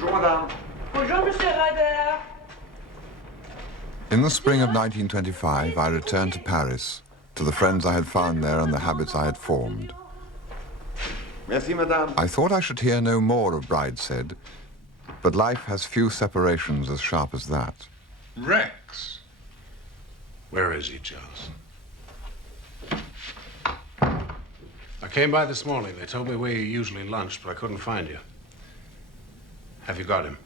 Bonjour, madame. Bonjour, Monsieur Ryder. In the spring of 1925, I returned to Paris, to the friends I had found there and the habits I had formed. Merci, madame. I thought I should hear no more of Brideshead, but life has few separations as sharp as that. Rex. Where is he, Charles? I came by this morning. They told me where you usually lunch, but I couldn't find you. Have you got him?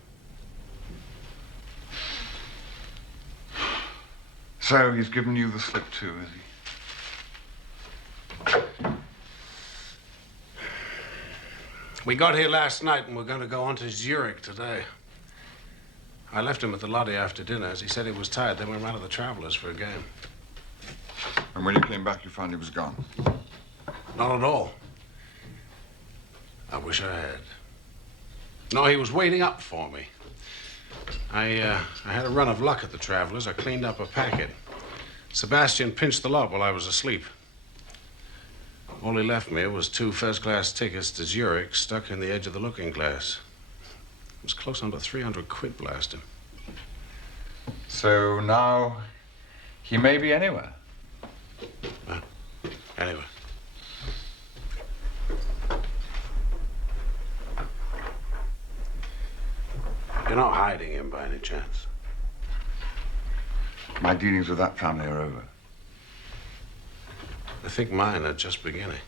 So he's given you the slip too, has he? We got here last night and we're going to go on to Zurich today. I left him at the lobby after dinner as he said he was tired. Then we ran to the Travelers for a game. And when you came back, you found he was gone? Not at all. I wish I had. No, he was waiting up for me. I had a run of luck at the Travelers. I cleaned up a packet. Sebastian pinched the lot while I was asleep. All he left me was 2 first-class tickets to Zurich stuck in the edge of the looking glass. It was close under 300 quid, blast him. So now he may be anywhere. Anyway. You're not hiding him by any chance? My dealings with that family are over. I think mine are just beginning.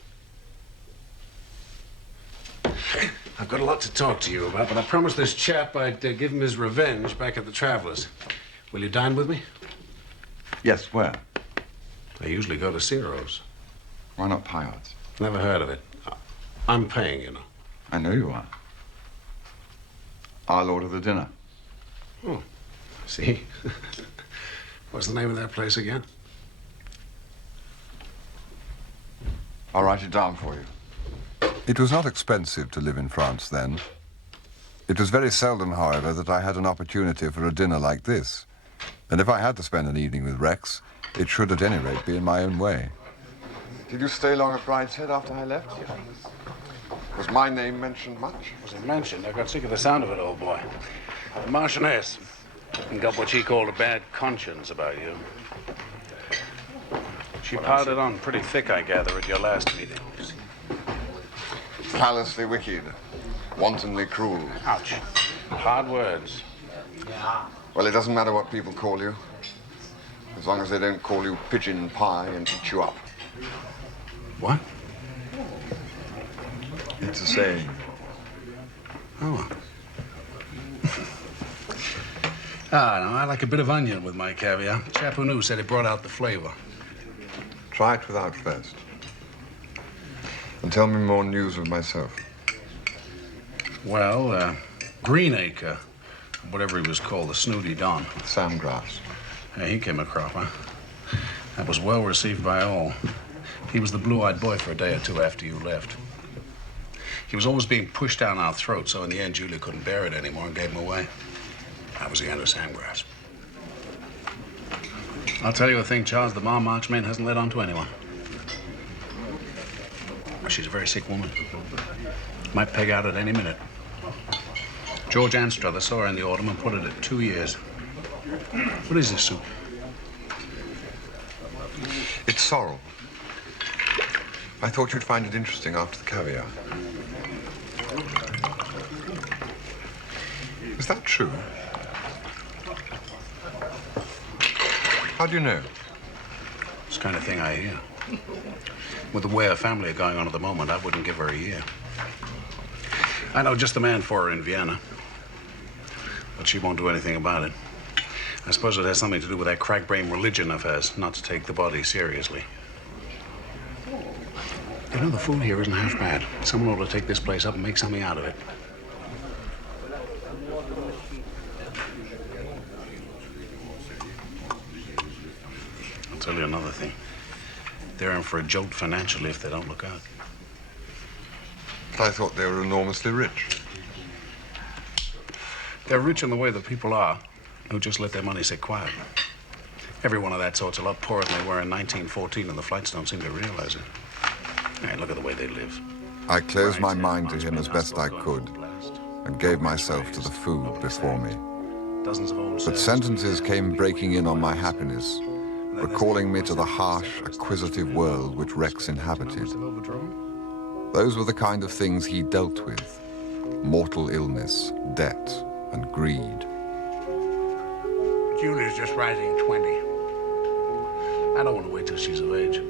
I've got a lot to talk to you about, but I promised this chap I'd give him his revenge back at the Travelers. Will you dine with me? Yes, where? I usually go to Ciro's. Why not Payard's? Never heard of it. I'm paying, you know. I know you are. I'll order the dinner. Oh, see? What's the name of that place again? I'll write it down for you. It was not expensive to live in France then. It was very seldom, however, that I had an opportunity for a dinner like this. And if I had to spend an evening with Rex, it should at any rate be in my own way. Did you stay long at Brideshead after I left? Was my name mentioned much? Was it mentioned? I got sick of the sound of it, old boy. The Marchioness got what she called a bad conscience about you. She piled it on pretty thick, I gather, at your last meeting. Callously wicked, wantonly cruel. Ouch. Hard words. Well, it doesn't matter what people call you, as long as they don't call you pigeon pie and eat you up. What? It's a saying. Oh. No, I like a bit of onion with my caviar. The chap who knew said it brought out the flavor. Try it without first. And tell me more news of myself. Well, Greenacre, whatever he was called, the snooty Don. Sam Grass. Yeah, he came a cropper. That was well received by all. He was the blue-eyed boy for a day or two after you left. He was always being pushed down our throats, so in the end, Julia couldn't bear it anymore and gave him away. That was the end of Sam Grass. I'll tell you a thing, Charles, the Ma Marchmain hasn't let on to anyone. She's a very sick woman. Might peg out at any minute. George Anstruther saw her in the autumn and put it at 2 years. What is this soup? It's sorrel. I thought you'd find it interesting after the caviar. Is that true? How do you know? It's the kind of thing I hear. With the way her family are going on at the moment, I wouldn't give her a year. I know just the man for her in Vienna. But she won't do anything about it. I suppose it has something to do with that crack-brain religion of hers, not to take the body seriously. You know, the food here isn't half bad. Someone ought to take this place up and make something out of it. I'll tell you another thing. They're in for a jolt financially if they don't look out. I thought they were enormously rich. They're rich in the way that people are who just let their money sit quiet. Every one of that sort's a lot poorer than they were in 1914, and the flights don't seem to realize it. Hey, look at the way they live. I closed my mind to him as best I could, and gave myself to the food before me. Dozens of old But servants. sentences came breaking in on my happiness, recalling me to the harsh, acquisitive world which Rex inhabited. Those were the kind of things he dealt with: mortal illness, debt, and greed. Julia's just rising 20. I don't want to wait till she's of age.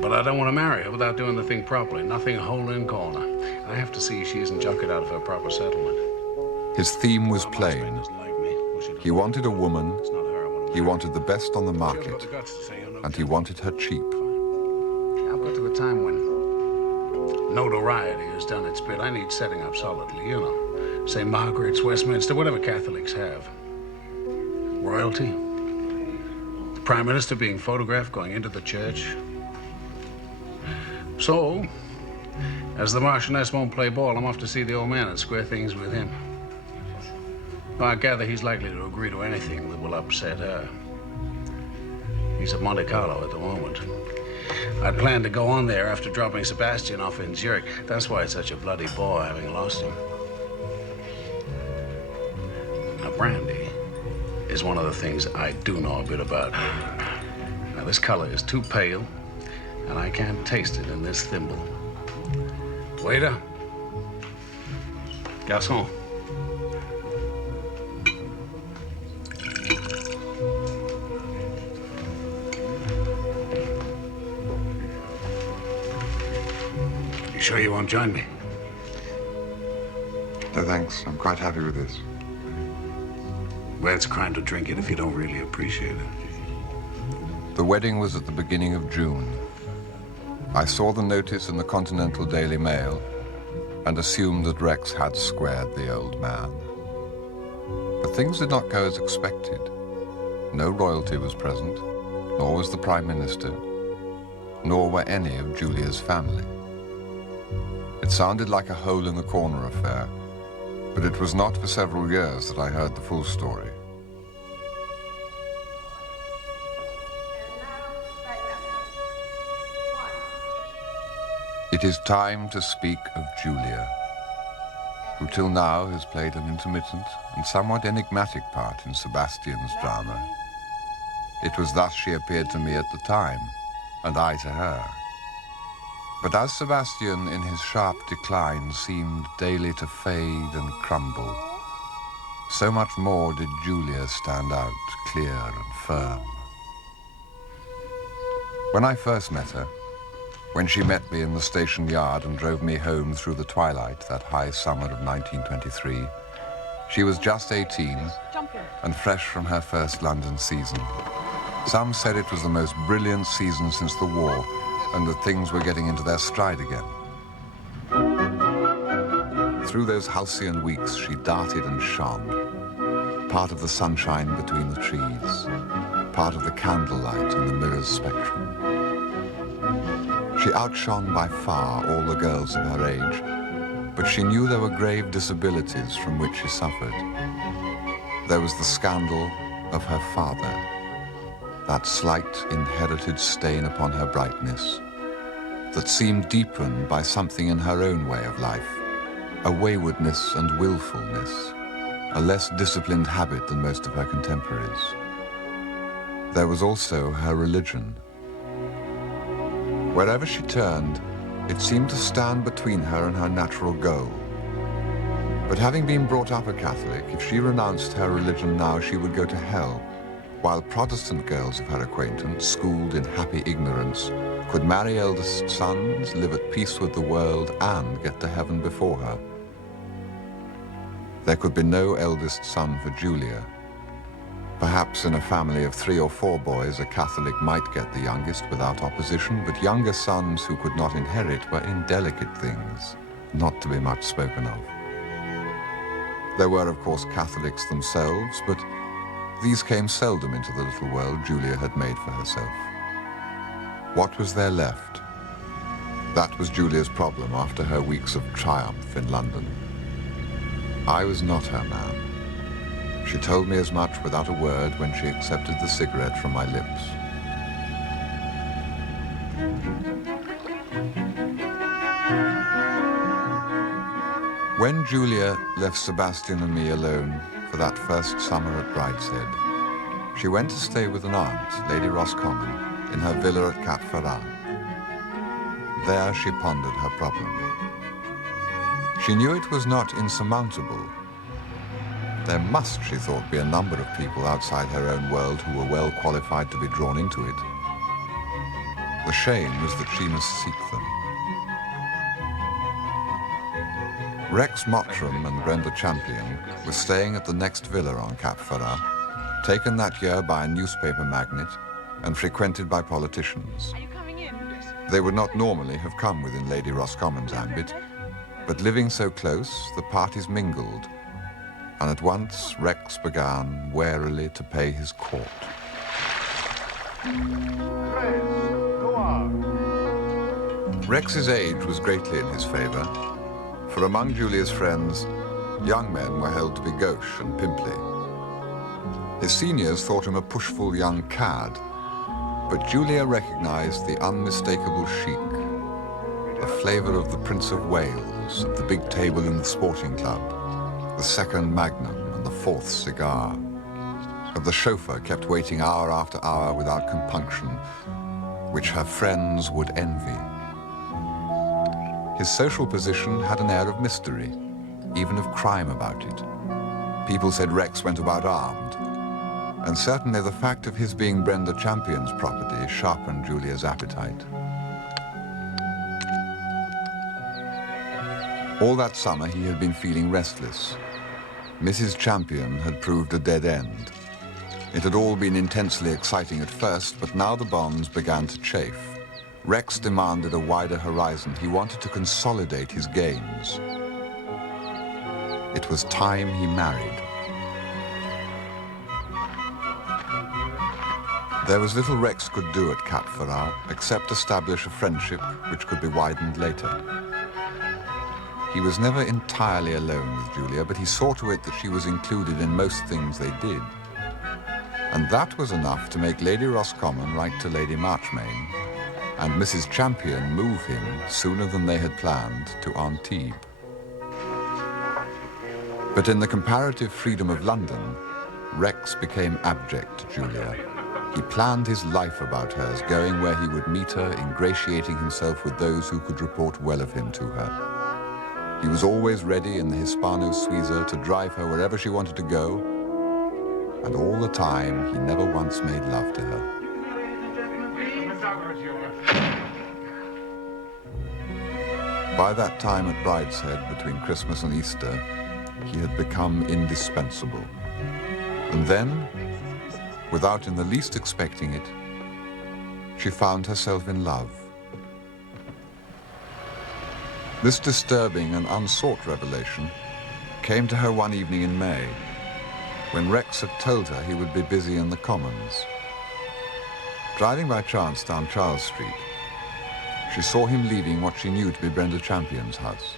But I don't want to marry her without doing the thing properly. Nothing hole in corner. I have to see she isn't junketed out of her proper settlement. His theme was My plain. husband doesn't like me. Well, she He wanted a woman, It's not her I want to he marry. wanted the best on the She hasn't got market, the guts to say, "You're no and he good." wanted her cheap. I've got to the time when notoriety has done its bit. I need setting up solidly, you know. St. Margaret's, Westminster, whatever Catholics have. Royalty. The Prime Minister being photographed going into the church. So, as the Marchioness won't play ball, I'm off to see the old man and square things with him. Well, I gather he's likely to agree to anything that will upset her. He's at Monte Carlo at the moment. I planned to go on there after dropping Sebastian off in Zurich. That's why it's such a bloody bore having lost him. Now, brandy is one of the things I do know a bit about. Now, this color is too pale, and I can't taste it in this thimble. Waiter. Garçon. You sure you won't join me? No thanks, I'm quite happy with this. Well, it's a crime to drink it if you don't really appreciate it. The wedding was at the beginning of June. I saw the notice in the Continental Daily Mail and assumed that Rex had squared the old man. But things did not go as expected. No royalty was present, nor was the Prime Minister, nor were any of Julia's family. It sounded like a hole-in-the-corner affair, but it was not for several years that I heard the full story. It is time to speak of Julia, who till now has played an intermittent and somewhat enigmatic part in Sebastian's drama. It was thus she appeared to me at the time, and I to her. But as Sebastian in his sharp decline seemed daily to fade and crumble, so much more did Julia stand out clear and firm. When I first met her, when she met me in the station yard and drove me home through the twilight that high summer of 1923, she was just 18 and fresh from her first London season. Some said it was the most brilliant season since the war and that things were getting into their stride again. Through those halcyon weeks, she darted and shone, part of the sunshine between the trees, part of the candlelight in the mirror's spectrum. She outshone by far all the girls of her age, but she knew there were grave disabilities from which she suffered. There was the scandal of her father, that slight inherited stain upon her brightness that seemed deepened by something in her own way of life, a waywardness and willfulness, a less disciplined habit than most of her contemporaries. There was also her religion. Wherever she turned, it seemed to stand between her and her natural goal. But having been brought up a Catholic, if she renounced her religion now, she would go to hell, while Protestant girls of her acquaintance, schooled in happy ignorance, could marry eldest sons, live at peace with the world, and get to heaven before her. There could be no eldest son for Julia. Perhaps in a family of 3 or 4 boys, a Catholic might get the youngest without opposition, but younger sons who could not inherit were indelicate things, not to be much spoken of. There were, of course, Catholics themselves, but these came seldom into the little world Julia had made for herself. What was there left? That was Julia's problem after her weeks of triumph in London. I was not her man. She told me as much without a word when she accepted the cigarette from my lips. When Julia left Sebastian and me alone for that first summer at Brideshead, she went to stay with an aunt, Lady Roscommon, in her villa at Cap Ferrat. There she pondered her problem. She knew it was not insurmountable. There must, she thought, be a number of people outside her own world who were well qualified to be drawn into it. The shame was that she must seek them. Rex Mottram and Brenda Champion were staying at the next villa on Cap Ferrat, taken that year by a newspaper magnate and frequented by politicians. Are you coming in? They would not normally have come within Lady Roscommon's ambit, but living so close, the parties mingled, and at once Rex began warily to pay his court. Rex's age was greatly in his favor, for among Julia's friends, young men were held to be gauche and pimply. His seniors thought him a pushful young cad, but Julia recognized the unmistakable chic, the flavor of the Prince of Wales at the big table in the sporting club, the second magnum and the fourth cigar, of the chauffeur kept waiting hour after hour without compunction, which her friends would envy. His social position had an air of mystery, even of crime about it. People said Rex went about armed, and certainly the fact of his being Brenda Champion's property sharpened Julia's appetite. All that summer he had been feeling restless. Mrs. Champion had proved a dead end. It had all been intensely exciting at first, but now the bonds began to chafe. Rex demanded a wider horizon. He wanted to consolidate his gains. It was time he married. There was little Rex could do at Cap Ferrat except establish a friendship which could be widened later. He was never entirely alone with Julia, but he saw to it that she was included in most things they did. And that was enough to make Lady Roscommon write to Lady Marchmain, and Mrs. Champion move him sooner than they had planned to Antibes. But in the comparative freedom of London, Rex became abject to Julia. He planned his life about hers, going where he would meet her, ingratiating himself with those who could report well of him to her. He was always ready in the Hispano Suiza to drive her wherever she wanted to go, and all the time he never once made love to her. By that time at Brideshead, between Christmas and Easter, he had become indispensable. And then, without in the least expecting it, she found herself in love. This disturbing and unsought revelation came to her one evening in May, when Rex had told her he would be busy in the Commons. Driving by chance down Charles Street, she saw him leaving what she knew to be Brenda Champion's house.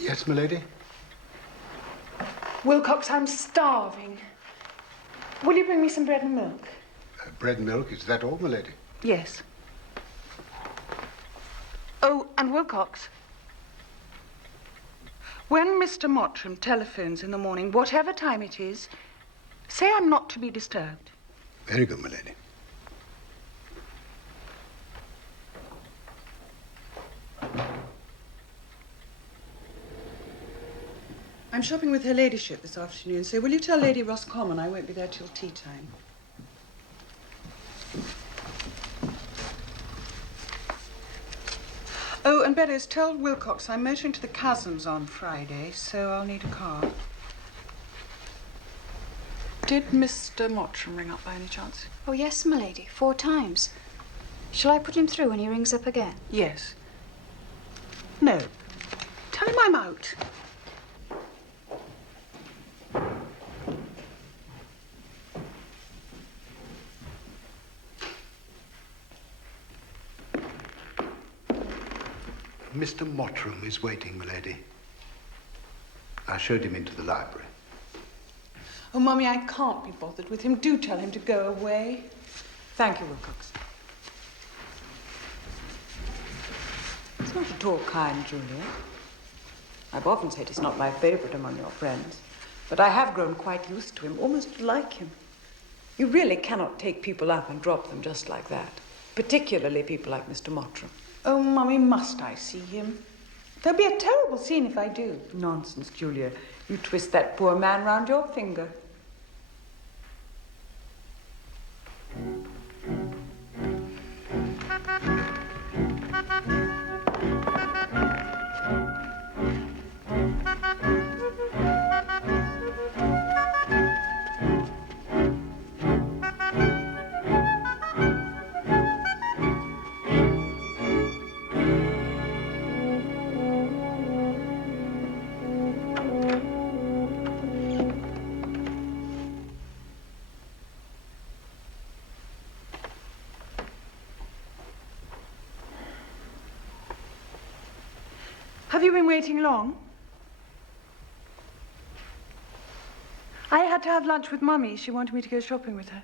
Yes, my lady? Wilcox, I'm starving. Will you bring me some bread and milk? Bread and milk, is that all, my lady? Yes. Oh, and Wilcox, when Mr. Mottram telephones in the morning, whatever time it is, say I'm not to be disturbed. Very good, my lady. I'm shopping with her ladyship this afternoon, so will you tell Lady Roscommon I won't be there till tea time? Oh, and Beddoes, tell Wilcox I'm motoring to the Chasms on Friday, so I'll need a car. Did Mr. Mottram ring up by any chance? Oh, yes, my lady, 4 times. Shall I put him through when he rings up again? Yes. No. Tell him I'm out. Mr. Mottram is waiting, my lady. I showed him into the library. Oh, Mummy, I can't be bothered with him. Do tell him to go away. Thank you, Wilcox. It's not at all kind, Julia. I've often said he's not my favourite among your friends, but I have grown quite used to him, almost like him. You really cannot take people up and drop them just like that, particularly people like Mr. Mottram. Oh, Mummy, must I see him? There'll be a terrible scene if I do. Nonsense, Julia. You twist that poor man round your finger. Have you been waiting long? I had to have lunch with Mummy. She wanted me to go shopping with her.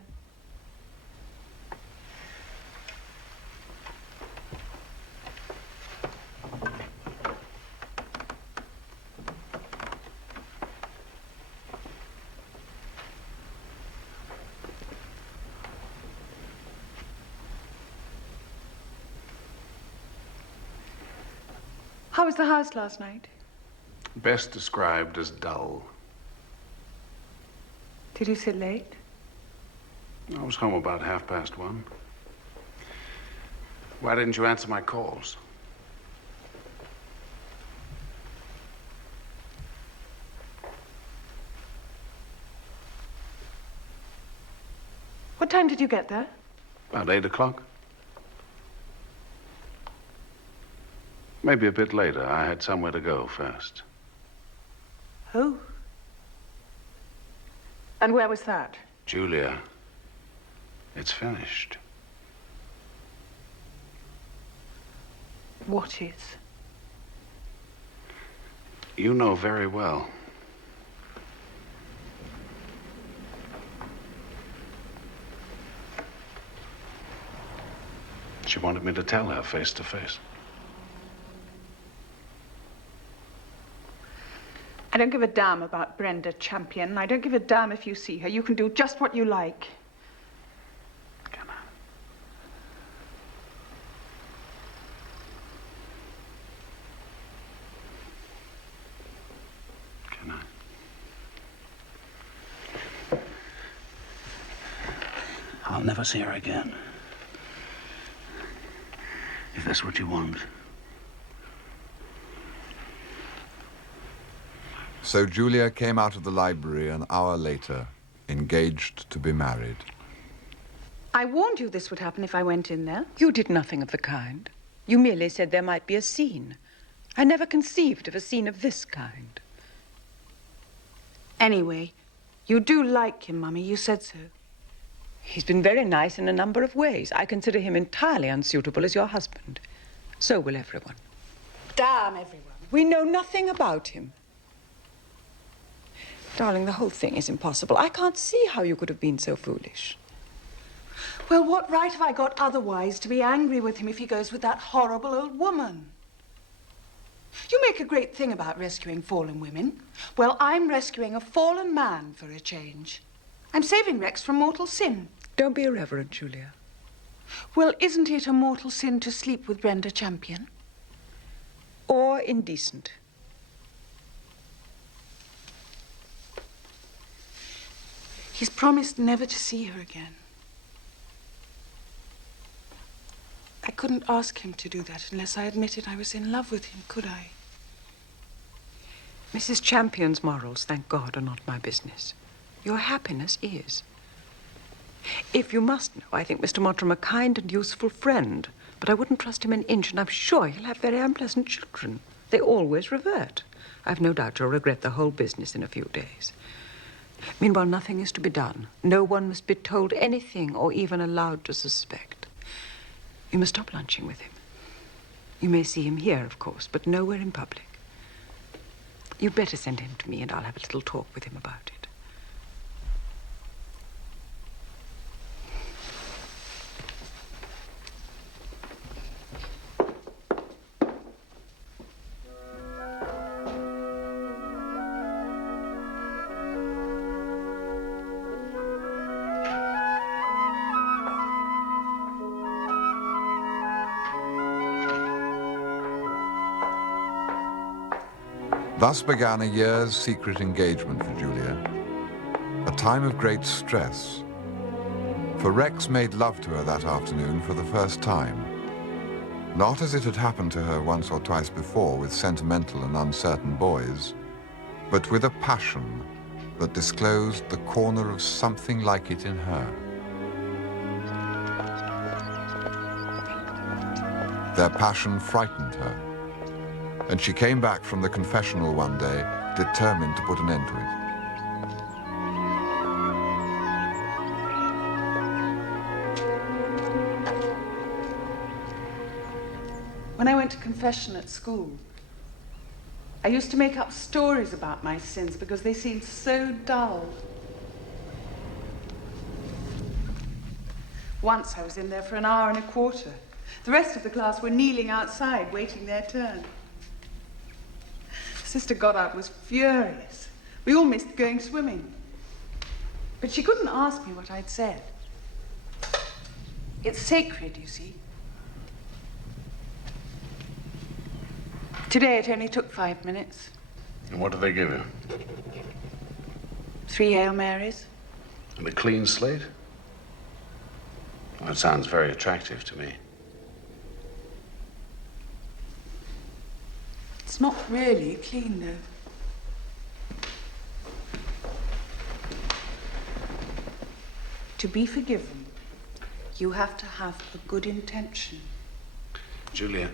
How was the house last night? Best described as dull. Did you sit late? I was home about 1:30. Why didn't you answer my calls? What time did you get there? About 8:00. Maybe a bit later. I had somewhere to go first. Oh. And where was that? Julia, it's finished. What is? You know very well. She wanted me to tell her face to face. I don't give a damn about Brenda Champion. I don't give a damn if you see her. You can do just what you like. Can I? Can I? I'll never see her again. If that's what you want. So Julia came out of the library an hour later, engaged to be married. I warned you this would happen if I went in there. You did nothing of the kind. You merely said there might be a scene. I never conceived of a scene of this kind. Anyway, you do like him, Mummy. You said so. He's been very nice in a number of ways. I consider him entirely unsuitable as your husband. So will everyone. Damn everyone. We know nothing about him. Darling, the whole thing is impossible. I can't see how you could have been so foolish. Well, what right have I got otherwise to be angry with him if he goes with that horrible old woman? You make a great thing about rescuing fallen women. Well, I'm rescuing a fallen man for a change. I'm saving Rex from mortal sin. Don't be irreverent, Julia. Well, isn't it a mortal sin to sleep with Brenda Champion? Or indecent. He's promised never to see her again. I couldn't ask him to do that unless I admitted I was in love with him, could I? Mrs. Champion's morals, thank God, are not my business. Your happiness is. If you must know, I think Mr. Mottram a kind and useful friend, but I wouldn't trust him an inch, and I'm sure he'll have very unpleasant children. They always revert. I've no doubt you'll regret the whole business in a few days. Meanwhile, nothing is to be done. No one must be told anything or even allowed to suspect. You must stop lunching with him. You may see him here, of course, but nowhere in public. You'd better send him to me, and I'll have a little talk with him about it. Thus began a year's secret engagement for Julia, a time of great stress. For Rex made love to her that afternoon for the first time, not as it had happened to her once or twice before with sentimental and uncertain boys, but with a passion that disclosed the corner of something like it in her. Their passion frightened her, and she came back from the confessional one day, determined to put an end to it. When I went to confession at school, I used to make up stories about my sins because they seemed so dull. Once I was in there for an hour and a quarter. The rest of the class were kneeling outside, waiting their turn. Sister Goddard was furious. We all missed going swimming. But she couldn't ask me what I'd said. It's sacred, you see. Today it only took 5 minutes. And what did they give you? 3 Hail Marys. And a clean slate? Well, that sounds very attractive to me. It's not really clean, though. To be forgiven, you have to have a good intention. Julia,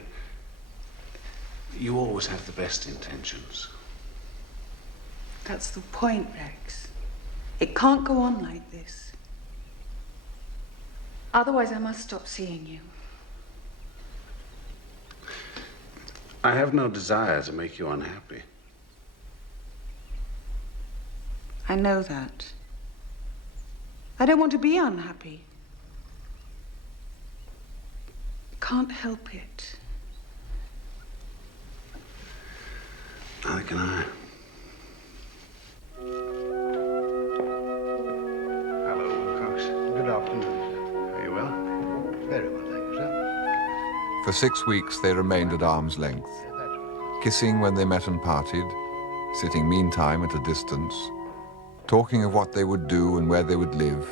you always have the best intentions. That's the point, Rex. It can't go on like this. Otherwise, I must stop seeing you. I have no desire to make you unhappy. I know that. I don't want to be unhappy. Can't help it. Neither can I. Hello, Wilcox. Good afternoon, sir. Are you well? Very well, thank you, sir. For 6 weeks they remained at arm's length, kissing when they met and parted, sitting meantime at a distance, talking of what they would do and where they would live,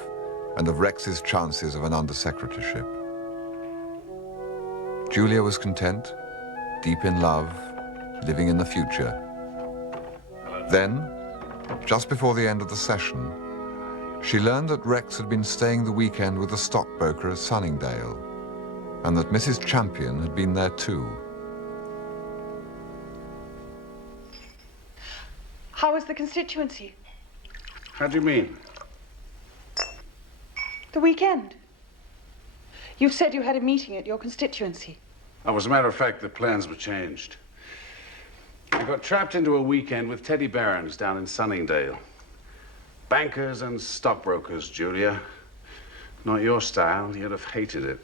and of Rex's chances of an undersecretaryship. Julia was content, deep in love, living in the future. Then, just before the end of the session, she learned that Rex had been staying the weekend with a stockbroker at Sunningdale, and that Mrs. Champion had been there too. How was the constituency? How do you mean? The weekend. You said you had a meeting at your constituency. Oh, as a matter of fact, the plans were changed. I got trapped into a weekend with Teddy Barons down in Sunningdale. Bankers and stockbrokers, Julia. Not your style. You'd have hated it.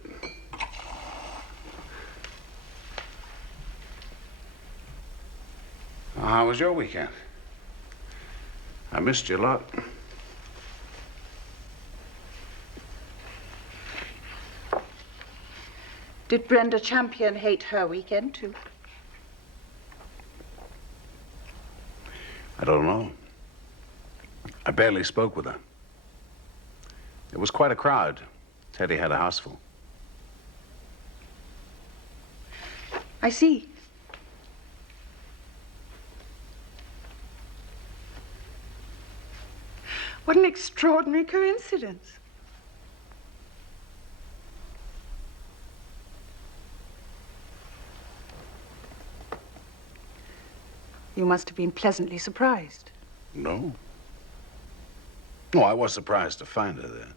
Well, how was your weekend? I missed you a lot. Did Brenda Champion hate her weekend, too? I don't know. I barely spoke with her. It was quite a crowd. Teddy had a house full. I see. What an extraordinary coincidence. You must have been pleasantly surprised. No. No, I was surprised to find her there.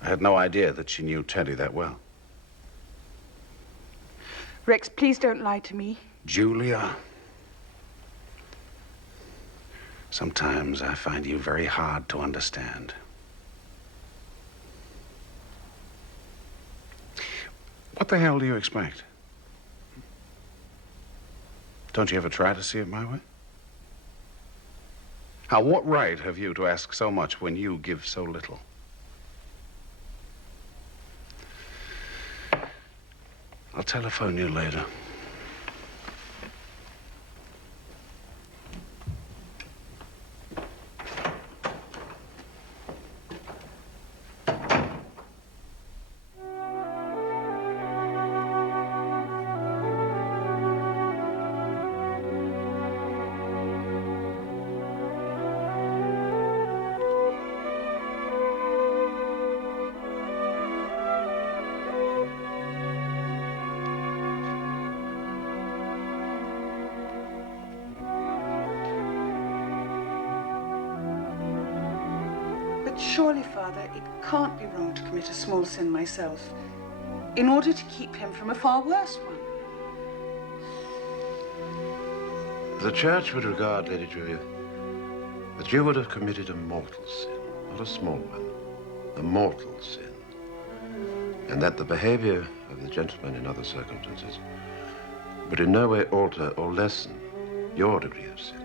I had no idea that she knew Teddy that well. Rex, please don't lie to me. Julia, sometimes I find you very hard to understand. What the hell do you expect? Don't you ever try to see it my way? Now, what right have you to ask so much when you give so little? I'll telephone you later. But surely, Father, it can't be wrong to commit a small sin myself in order to keep him from a far worse one. The church would regard, Lady Julia, that you would have committed a mortal sin, not a small one, a mortal sin. And that the behavior of the gentleman in other circumstances would in no way alter or lessen your degree of sin.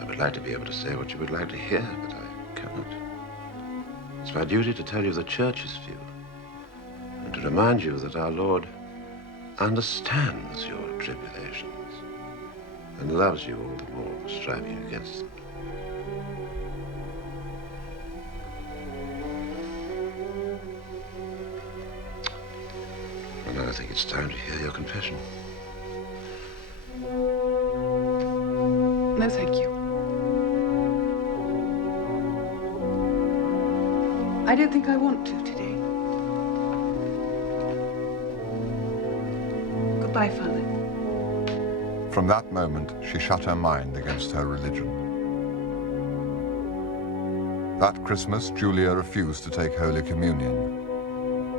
I would like to be able to say what you would like to hear, but I cannot. It's my duty to tell you the church's view and to remind you that our Lord understands your tribulations and loves you all the more for striving against them. And now I think it's time to hear your confession. No, thank you. I don't think I want to today. Goodbye, Father. From that moment, she shut her mind against her religion. That Christmas, Julia refused to take Holy Communion,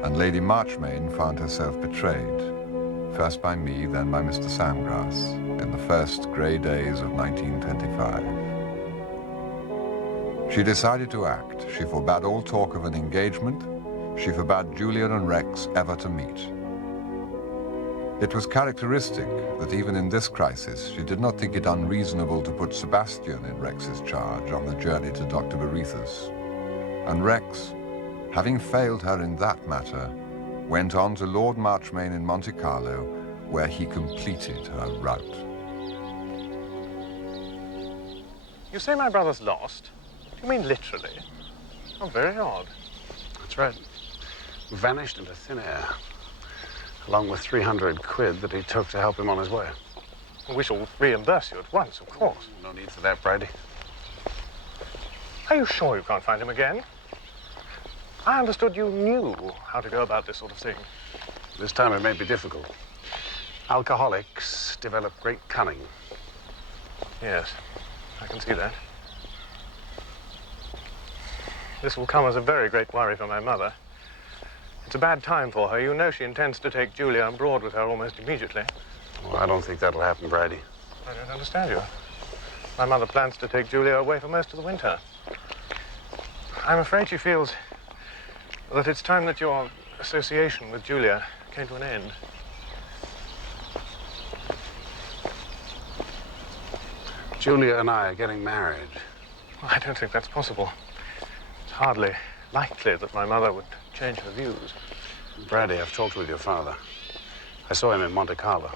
and Lady Marchmain found herself betrayed, first by me, then by Mr. Samgrass, in the first grey days of 1925. She decided to act. She forbade all talk of an engagement. She forbade Julia and Rex ever to meet. It was characteristic that even in this crisis, she did not think it unreasonable to put Sebastian in Rex's charge on the journey to Dr. Beretha's. And Rex, having failed her in that matter, went on to Lord Marchmain in Monte Carlo, where he completed her route. You say my brother's lost? Do you mean literally? Oh, very odd. That's right. Vanished into thin air, along with 300 quid that he took to help him on his way. Well, we shall reimburse you at once, of course. No need for that, Bridie. Are you sure you can't find him again? I understood you knew how to go about this sort of thing. This time it may be difficult. Alcoholics develop great cunning. Yes, I can see that. This will come as a very great worry for my mother. It's a bad time for her. You know she intends to take Julia abroad with her almost immediately. Well, I don't think that'll happen, Bridie. I don't understand you. My mother plans to take Julia away for most of the winter. I'm afraid she feels that it's time that your association with Julia came to an end. Julia and I are getting married. Well, I don't think that's possible. It's hardly likely that my mother would change her views. Brady, I've talked with your father. I saw him in Monte Carlo.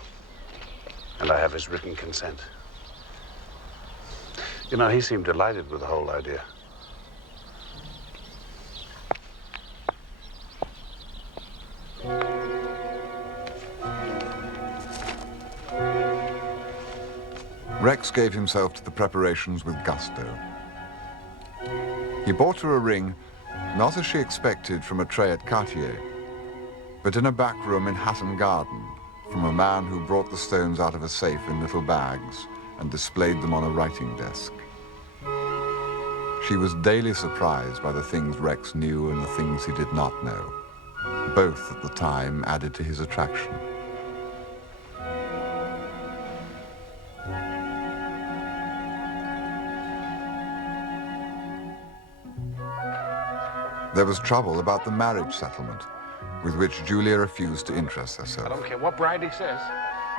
And I have his written consent. You know, he seemed delighted with the whole idea. Rex gave himself to the preparations with gusto. He bought her a ring, not as she expected from a tray at Cartier, but in a back room in Hatton Garden, from a man who brought the stones out of a safe in little bags and displayed them on a writing desk. She was daily surprised by the things Rex knew and the things he did not know. Both at the time added to his attraction. There was trouble about the marriage settlement, with which Julia refused to interest I herself. don't care what Brady says.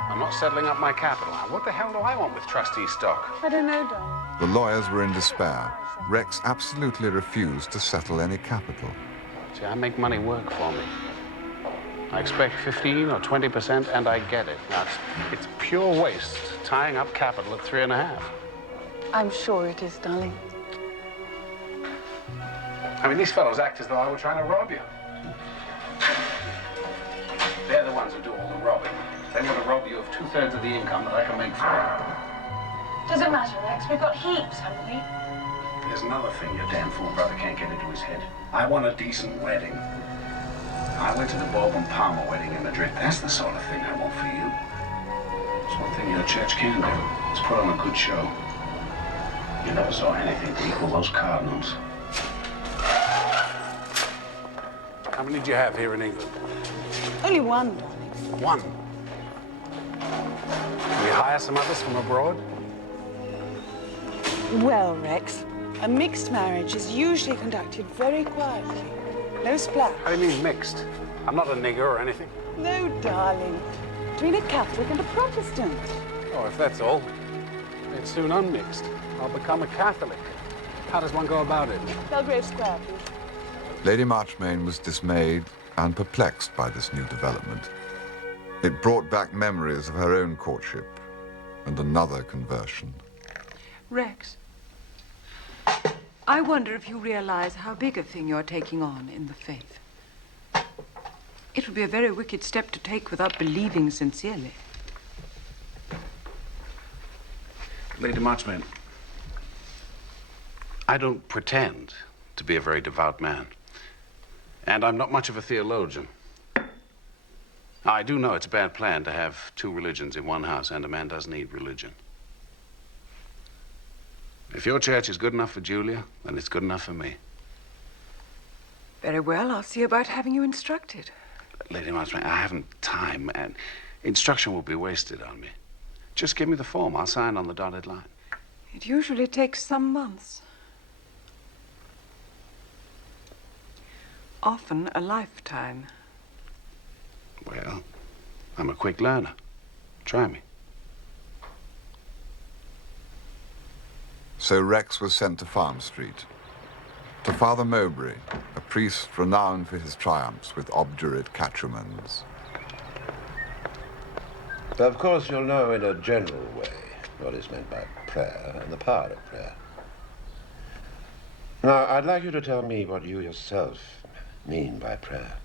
I'm not settling up my capital. Now, what the hell do I want with trustee stock? I don't know, Don. The lawyers were in despair. Rex absolutely refused to settle any capital. See, I make money work for me. I expect 15 or 20%, and I get it. Now, it's pure waste tying up capital at 3.5. I'm sure it is, darling. I mean, these fellows act as though I were trying to rob you. They're the ones who do all the robbing. They want to rob you of 2/3 of the income that I can make for you. Doesn't matter, Rex. We've got heaps, haven't we? There's another thing your damn fool brother can't get into his head. I want a decent wedding. I went to the Bourbon Palmer wedding in Madrid. That's the sort of thing I want for you. It's one thing your church can do. It's put on a good show. You never saw anything to equal those cardinals. How many did you have here in England? Only one, darling. One. Can we hire some others from abroad? Well, Rex, a mixed marriage is usually conducted very quietly. No splash. How do you mean mixed? I'm not a nigger or anything. No, darling. Between a Catholic and a Protestant. Oh, if that's all, it's soon unmixed. I'll become a Catholic. How does one go about it? Belgrave Square, please. Lady Marchmain was dismayed and perplexed by this new development. It brought back memories of her own courtship and another conversion. Rex, I wonder if you realize how big a thing you're taking on in the faith. It would be a very wicked step to take without believing sincerely. Lady Marchmain, I don't pretend to be a very devout man. And I'm not much of a theologian. I do know it's a bad plan to have two religions in one house, and a man does need religion. If your church is good enough for Julia, then it's good enough for me. Very well, I'll see about having you instructed. Lady Marchmain, I haven't time, and instruction will be wasted on me. Just give me the form. I'll sign on the dotted line. It usually takes some months. Often a lifetime. Well, I'm a quick learner. Try me. So Rex was sent to Farm Street, to Father Mowbray, a priest renowned for his triumphs with obdurate catechumens. Of course, you'll know in a general way what is meant by prayer and the power of prayer. Now, I'd like you to tell me what you yourself mean by prayer.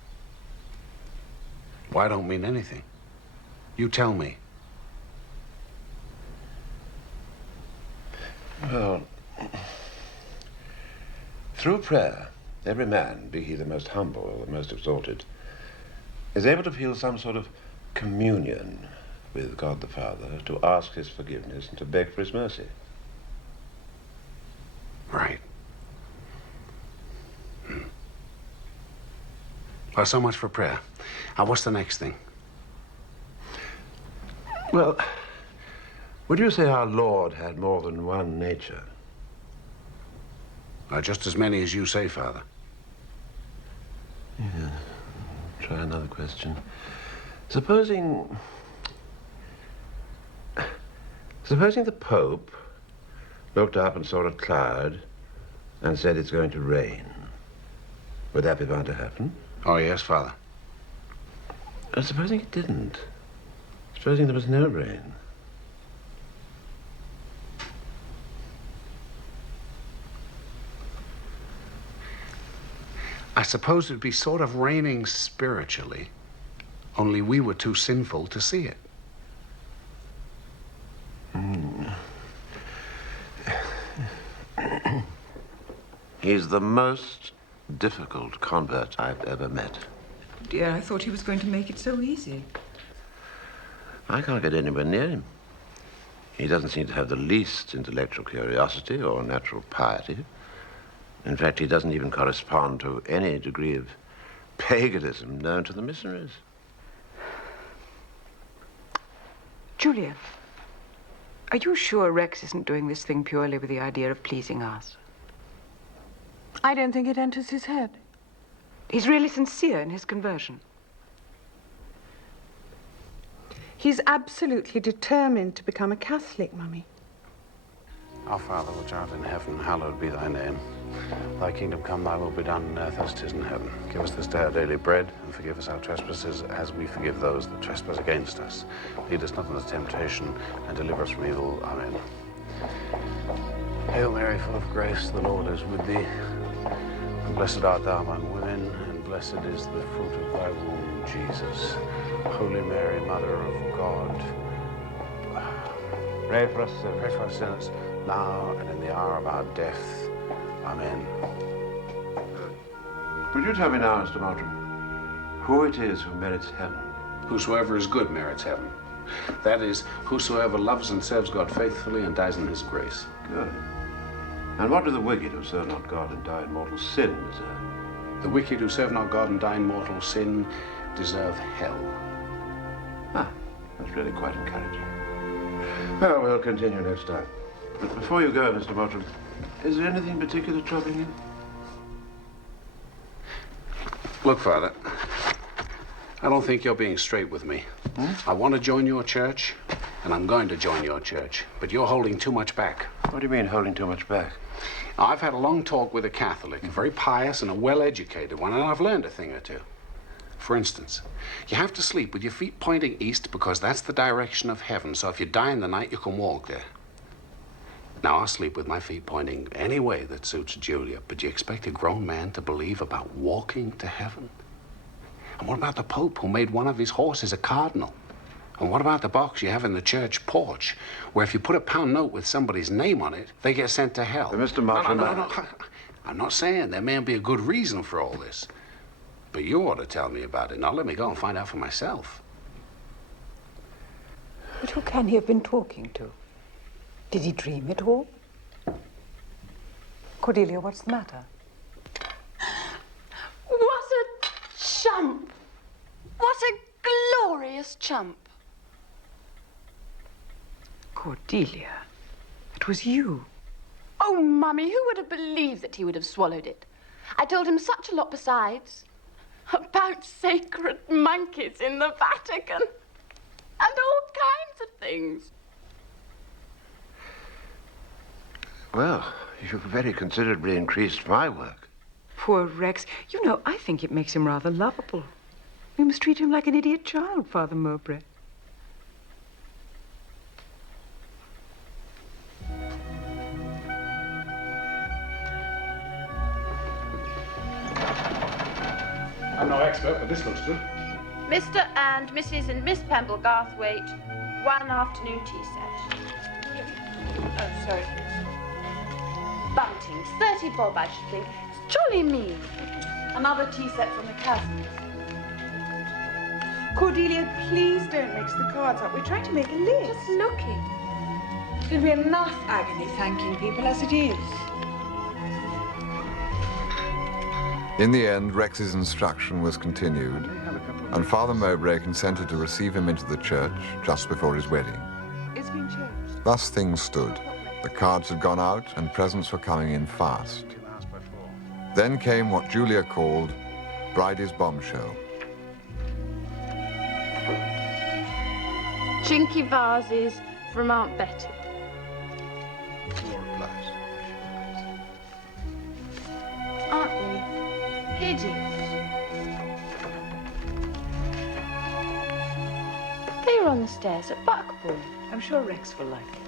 Well, I don't mean anything. You tell me. Well, through prayer, every man, be he the most humble or the most exalted, is able to feel some sort of communion with God the Father, to ask his forgiveness and to beg for his mercy. Right. Well, so much for prayer. Now, what's the next thing? Well, Would you say our Lord had more than one nature? Just as many as you say, Father. Yeah. Try another question. Supposing the Pope looked up and saw a cloud and said it's going to rain. Would that be bound to happen? Oh, yes, Father. Supposing it didn't. Supposing there was no rain. I suppose it'd be sort of raining spiritually, only we were too sinful to see it. He's the most difficult convert I've ever met. Dear, I thought he was going to make it so easy. I can't get anywhere near him. He doesn't seem to have the least intellectual curiosity or natural piety. In fact, he doesn't even correspond to any degree of paganism known to the missionaries. Julia, are you sure Rex isn't doing this thing purely with the idea of pleasing us? I don't think it enters his head. He's really sincere in his conversion. He's absolutely determined to become a Catholic, Mummy. Our Father, which art in heaven, hallowed be thy name. Thy kingdom come, thy will be done on earth as it is in heaven. Give us this day our daily bread, and forgive us our trespasses as we forgive those that trespass against us. Lead us not into temptation, and deliver us from evil. Amen. Hail Mary, full of grace, the Lord is with thee. And blessed art thou among women, and blessed is the fruit of thy womb, Jesus. Holy Mary, Mother of God, pray for us sinners, now and in the hour of our death. Amen. Would you tell me now, Mr. Moultrie, who it is who merits heaven? Whosoever is good merits heaven. That is, whosoever loves and serves God faithfully and dies in his grace. Good. And what do the wicked who serve not God and die in mortal sin deserve? The wicked who serve not God and die in mortal sin deserve hell. Ah, that's really quite encouraging. Well, we'll continue next time. But before you go, Mr. Moultrie, is there anything particular troubling you? Look, Father, I don't think you're being straight with me. I want to join your church, and I'm going to join your church, but you're holding too much back. What do you mean, holding too much back? Now, I've had a long talk with a Catholic, a very pious and a well-educated one, and I've learned a thing or two. For instance, you have to sleep with your feet pointing east because that's the direction of heaven, so if you die in the night, you can walk there. Now, I'll sleep with my feet pointing any way that suits Julia, but you expect a grown man to believe about walking to heaven? And what about the Pope who made one of his horses a cardinal? And what about the box you have in the church porch, where if you put a pound note with somebody's name on it, they get sent to hell? Mr. Moultrie, No. I'm not saying there may be a good reason for all this, but you ought to tell me about it. Now let me go and find out for myself. But who can he have been talking to? Did he dream it all? Cordelia, what's the matter? What a chump! What a glorious chump! Cordelia, it was you. Oh, Mummy, who would have believed that he would have swallowed it? I told him such a lot besides. About sacred monkeys in the Vatican. And all kinds of things. Well, you've very considerably increased my work. Poor Rex. You know, I think it makes him rather lovable. We must treat him like an idiot child, Father Mowbray. I'm no expert, but this looks good. Mr. and Mrs. and Miss Pemble Garthwaite, one afternoon tea set. Oh, sorry. Buntings, 30 bob, I should think. It's jolly mean. Another tea set from the cousins. Cordelia, please don't mix the cards up. We're trying to make a list. Just looking. There's going to be enough agony thanking people as it is. In the end, Rex's instruction was continued, and Father Mowbray consented to receive him into the church just before his wedding. It's been changed. Thus things stood. The cards had gone out and presents were coming in fast. Then came what Julia called Bridie's bombshell. Chinky vases from Aunt Betty. Your replies. Aren't they hideous? They were on the stairs at Buckbourne. I'm sure Rex will like it.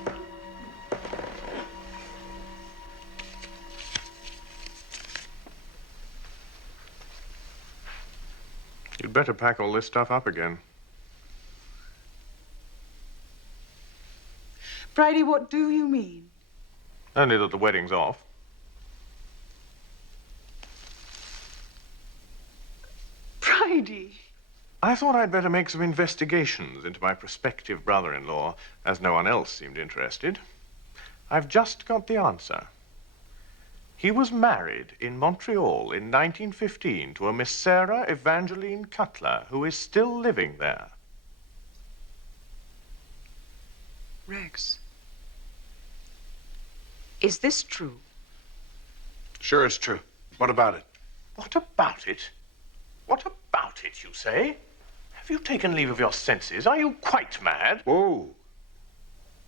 You'd better pack all this stuff up again. Bridie, what do you mean? Only that the wedding's off. Bridie. I thought I'd better make some investigations into my prospective brother-in-law, as no one else seemed interested. I've just got the answer. He was married in Montreal in 1915 to a Miss Sarah Evangeline Cutler, who is still living there. Rex, is this true? Sure, it's true. What about it? What about it? What about it, you say? Have you taken leave of your senses? Are you quite mad? Whoa.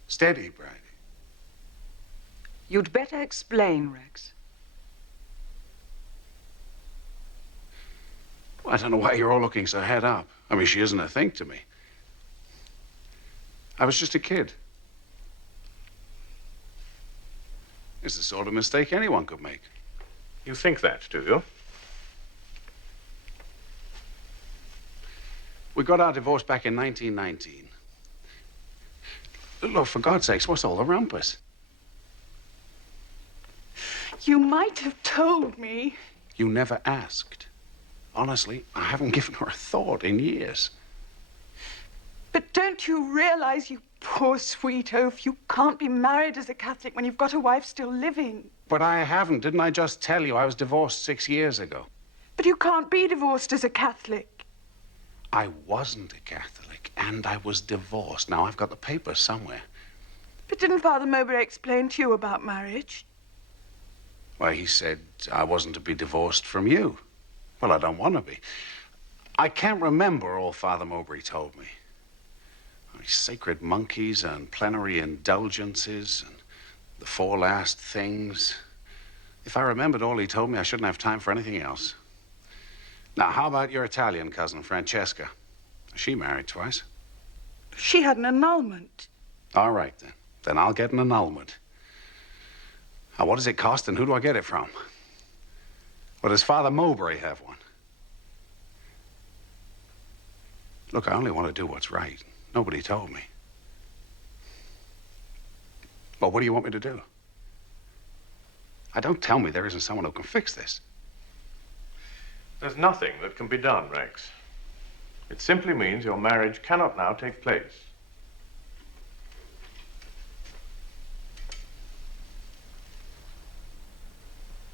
Steady, Bridie. You'd better explain, Rex. Well, I don't know why you're all looking so head up. I mean, she isn't a thing to me. I was just a kid. It's the sort of mistake anyone could make. You think that, do you? We got our divorce back in 1919. Look, for God's sakes, what's all the rumpus? You might have told me. You never asked. Honestly, I haven't given her a thought in years. But don't you realize, you poor sweet oaf, you can't be married as a Catholic when you've got a wife still living? But I haven't. Didn't I just tell you I was divorced 6 years ago? But you can't be divorced as a Catholic. I wasn't a Catholic, and I was divorced. Now, I've got the papers somewhere. But didn't Father Mowbray explain to you about marriage? Why, he said I wasn't to be divorced from you. Well, I don't want to be. I can't remember all Father Mowbray told me. Sacred monkeys and plenary indulgences and the 4 last things. If I remembered all he told me, I shouldn't have time for anything else. Now, how about your Italian cousin, Francesca? She married twice. She had an annulment. All right, then. Then I'll get an annulment. Now, what does it cost and who do I get it from? Well, does Father Mowbray have one? Look, I only want to do what's right. Nobody told me. Well, what do you want me to do? Don't tell me there isn't someone who can fix this. There's nothing that can be done, Rex. It simply means your marriage cannot now take place.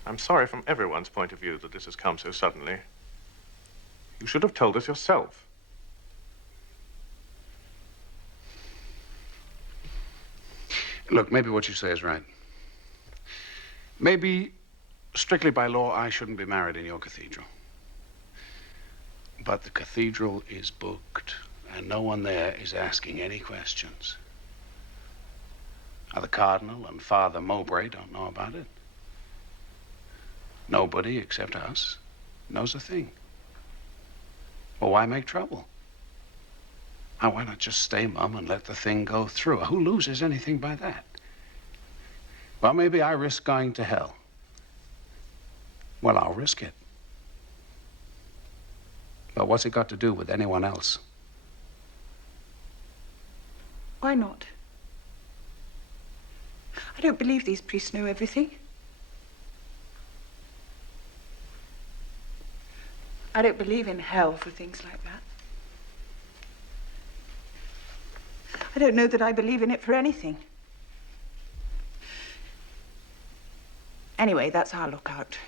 I'm sorry from everyone's point of view that this has come so suddenly. You should have told us yourself. Look, maybe what you say is right. Maybe, strictly by law, I shouldn't be married in your cathedral. But the cathedral is booked, and no one there is asking any questions. Now, the Cardinal and Father Mowbray don't know about it. Nobody except us knows a thing. Well, why make trouble? Now, why not just stay mum and let the thing go through? Who loses anything by that? Well, maybe I risk going to hell. Well, I'll risk it. But what's it got to do with anyone else? Why not? I don't believe these priests know everything. I don't believe in hell for things like that. I don't know that I believe in it for anything. Anyway, that's our lookout.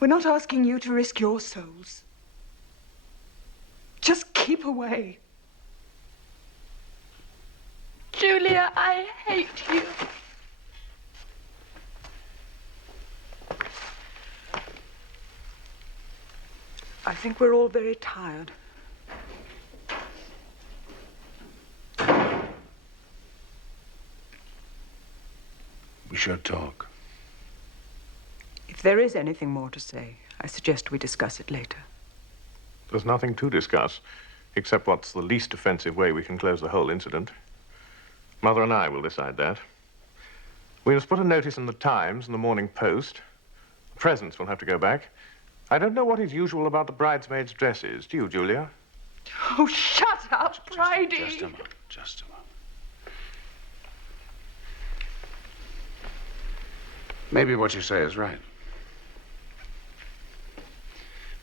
We're not asking you to risk your souls. Just keep away. Julia, I hate you. I think we're all very tired. We should talk. If there is anything more to say, I suggest we discuss it later. There's nothing to discuss, except what's the least offensive way we can close the whole incident. Mother and I will decide that. We must put a notice in the Times and the Morning Post. The presents will have to go back. I don't know what is usual about the bridesmaids' dresses. Do you, Julia? Oh, shut up, Bridie. Just a moment, just a moment. Maybe what you say is right.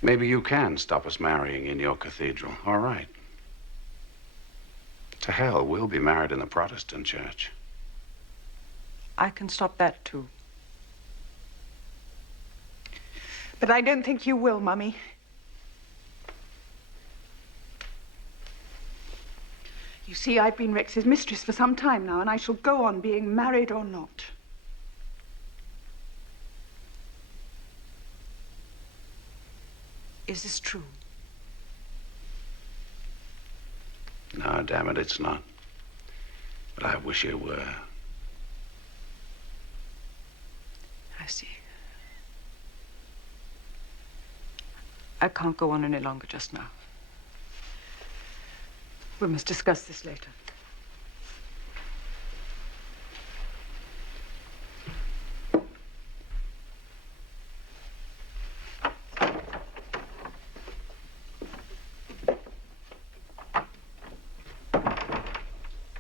Maybe you can stop us marrying in your cathedral. All right. To hell, we'll be married in the Protestant church. I can stop that, too. But I don't think you will, Mummy. You see, I've been Rex's mistress for some time now, and I shall go on being married or not. Is this true? No, damn it, it's not. But I wish it were. I see. I can't go on any longer just now. We must discuss this later.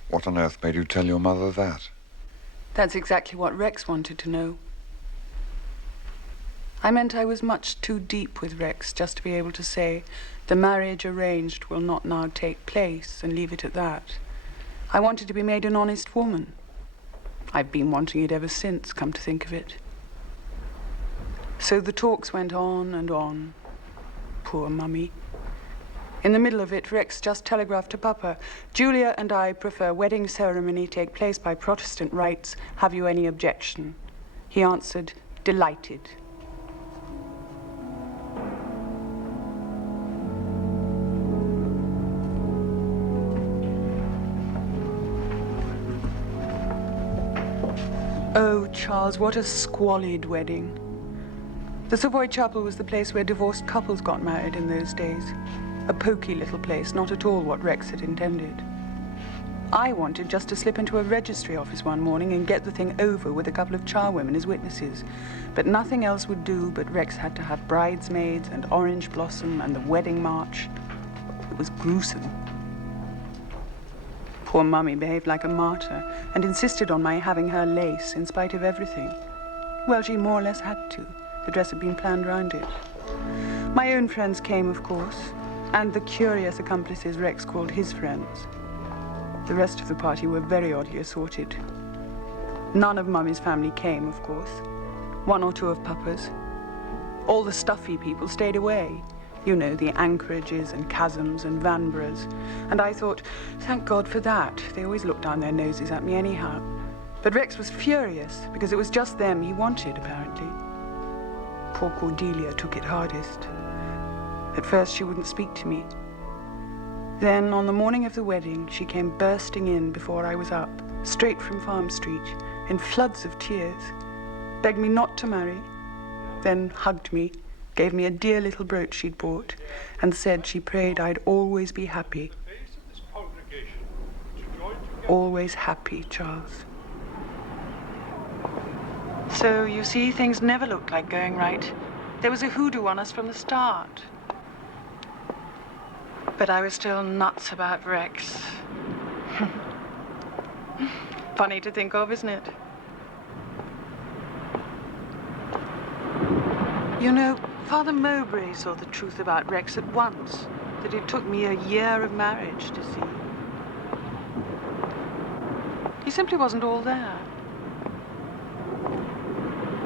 What on earth made you tell your mother that? That's exactly what Rex wanted to know. I meant I was much too deep with Rex just to be able to say, the marriage arranged will not now take place, and leave it at that. I wanted to be made an honest woman. I've been wanting it ever since, come to think of it. So the talks went on and on. Poor Mummy. In the middle of it, Rex just telegraphed to Papa, Julia and I prefer wedding ceremony take place by Protestant rites. Have you any objection? He answered, delighted. Oh, Charles, what a squalid wedding. The Savoy Chapel was the place where divorced couples got married in those days. A poky little place, not at all what Rex had intended. I wanted just to slip into a registry office one morning and get the thing over with a couple of charwomen as witnesses. But nothing else would do, but Rex had to have bridesmaids and orange blossom and the wedding march. It was gruesome. Poor Mummy behaved like a martyr and insisted on my having her lace in spite of everything. Well, she more or less had to. The dress had been planned round it. My own friends came, of course, and the curious accomplices Rex called his friends. The rest of the party were very oddly assorted. None of Mummy's family came, of course. One or two of Papa's. All the stuffy people stayed away. You know, the Anchorages and Chasms and Vanbrughs. And I thought, thank God for that. They always looked down their noses at me anyhow. But Rex was furious because it was just them he wanted, apparently. Poor Cordelia took it hardest. At first, she wouldn't speak to me. Then, on the morning of the wedding, she came bursting in before I was up, straight from Farm Street, in floods of tears, begged me not to marry, then hugged me, gave me a dear little brooch she'd bought, and said she prayed I'd always be happy. Always happy, Charles. So, you see, things never looked like going right. There was a hoodoo on us from the start. But I was still nuts about Rex. Funny to think of, isn't it? You know, Father Mowbray saw the truth about Rex at once, that it took me a year of marriage to see. He simply wasn't all there.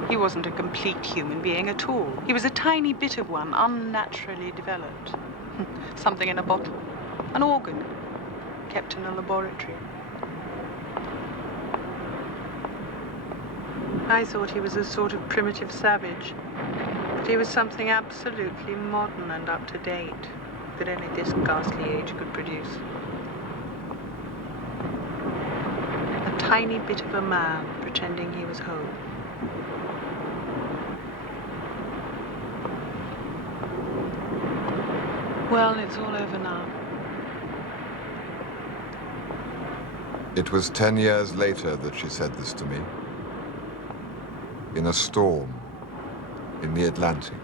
He wasn't a complete human being at all. He was a tiny bit of one, unnaturally developed. Something in a bottle, an organ, kept in a laboratory. I thought he was a sort of primitive savage, but he was something absolutely modern and up to date that only this ghastly age could produce. A tiny bit of a man pretending he was whole. Well, it's all over now. It was 10 years later that she said this to me. In a storm in the Atlantic.